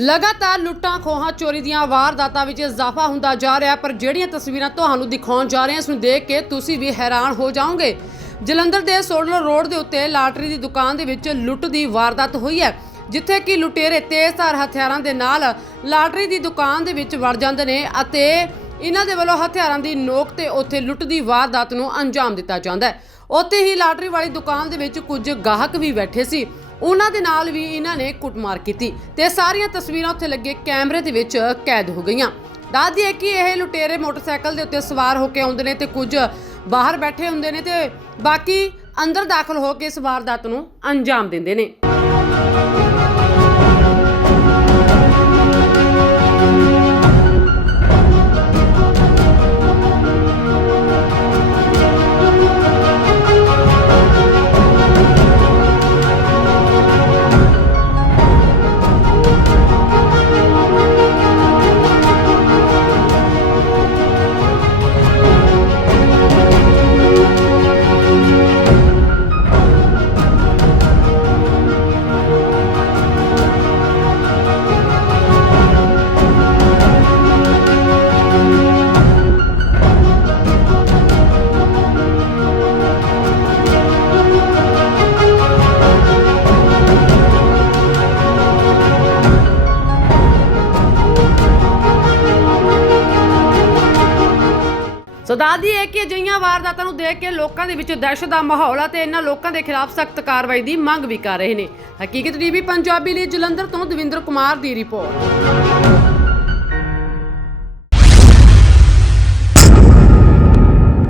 ਲਗਾਤਾਰ ਲੁੱਟਾਂ ਖੋਹਾਂ, ਚੋਰੀ ਦੀਆਂ ਵਾਰਦਾਤਾਂ ਵਿੱਚ ਇਜ਼ਾਫਾ ਹੁੰਦਾ ਜਾ ਰਿਹਾ ਪਰ ਜਿਹੜੀਆਂ ਤਸਵੀਰਾਂ ਤੁਹਾਨੂੰ ਦਿਖਾਉਣ ਜਾ ਰਹੇ ਹਾਂ, ਇਸ ਨੂੰ ਦੇਖ ਕੇ ਤੁਸੀਂ ਵੀ ਹੈਰਾਨ ਹੋ ਜਾਓਗੇ। ਜਲੰਧਰ ਦੇ ਸੋਡਲ ਰੋਡ ਦੇ ਉੱਤੇ ਲਾਟਰੀ ਦੀ ਦੁਕਾਨ ਦੇ ਵਿੱਚ ਲੁੱਟ ਦੀ ਵਾਰਦਾਤ ਹੋਈ ਹੈ, ਜਿੱਥੇ ਕਿ ਲੁਟੇਰੇ ਤੇਜ਼ਧਾਰ ਹਥਿਆਰਾਂ ਦੇ ਨਾਲ ਲਾਟਰੀ ਦੀ ਦੁਕਾਨ ਦੇ ਵਿੱਚ ਵੜ ਜਾਂਦੇ ਨੇ ਅਤੇ ਇਹਨਾਂ ਦੇ ਵੱਲੋਂ ਹਥਿਆਰਾਂ ਦੀ ਨੋਕ ਤੇ ਉੱਥੇ ਲੁੱਟ ਦੀ ਵਾਰਦਾਤ ਨੂੰ ਅੰਜਾਮ ਦਿੱਤਾ ਜਾਂਦਾ ਹੈ। ਉੱਥੇ ਹੀ ਲਾਟਰੀ ਵਾਲੀ ਦੁਕਾਨ ਦੇ ਵਿੱਚ ਕੁਝ ਗਾਹਕ ਵੀ ਬੈਠੇ ਸੀ। ਉਹਨਾਂ ਦੇ ਨਾਲ ਵੀ ਇਹਨਾਂ ਨੇ ਕੁੱਟਮਾਰ ਕੀਤੀ ਤੇ ਸਾਰੀਆਂ ਤਸਵੀਰਾਂ ਉੱਥੇ ਲੱਗੇ ਕੈਮਰੇ ਦੇ ਵਿੱਚ ਕੈਦ ਹੋ ਗਈਆਂ। ਦੱਸਦੀ ਹੈ ਕਿ ਇਹ ਲੁਟੇਰੇ ਮੋਟਰਸਾਈਕਲ ਦੇ ਉੱਤੇ ਸਵਾਰ ਹੋ ਕੇ ਆਉਂਦੇ ਨੇ ਤੇ ਕੁਝ ਬਾਹਰ ਬੈਠੇ ਹੁੰਦੇ ਨੇ ਤੇ ਬਾਕੀ ਅੰਦਰ ਦਾਖਲ ਹੋ ਕੇ ਇਸ ਵਾਰਦਾਤ ਨੂੰ ਅੰਜਾਮ ਦਿੰਦੇ ਨੇ। ਸੋ ਦੱਸਦੀ ਹੈ ਕਿ ਅਜਿਹੀਆਂ ਵਾਰਦਾਤਾਂ ਨੂੰ ਦੇਖ ਕੇ ਲੋਕਾਂ ਦੇ ਵਿੱਚ ਦਹਿਸ਼ਤ ਦਾ ਮਾਹੌਲ ਆ ਤੇ ਇਹਨਾਂ ਲੋਕਾਂ ਦੇ ਖਿਲਾਫ ਸਖਤ ਕਾਰਵਾਈ ਦੀ ਮੰਗ ਵੀ ਕਰ ਰਹੇ ਨੇ। ਹਕੀਕਤ ਟੀਵੀ, ਪੰਜਾਬੀ ਲਈ ਜਲੰਧਰ ਤੋਂ ਦਵਿੰਦਰ ਕੁਮਾਰ ਦੀ ਰਿਪੋਰਟ।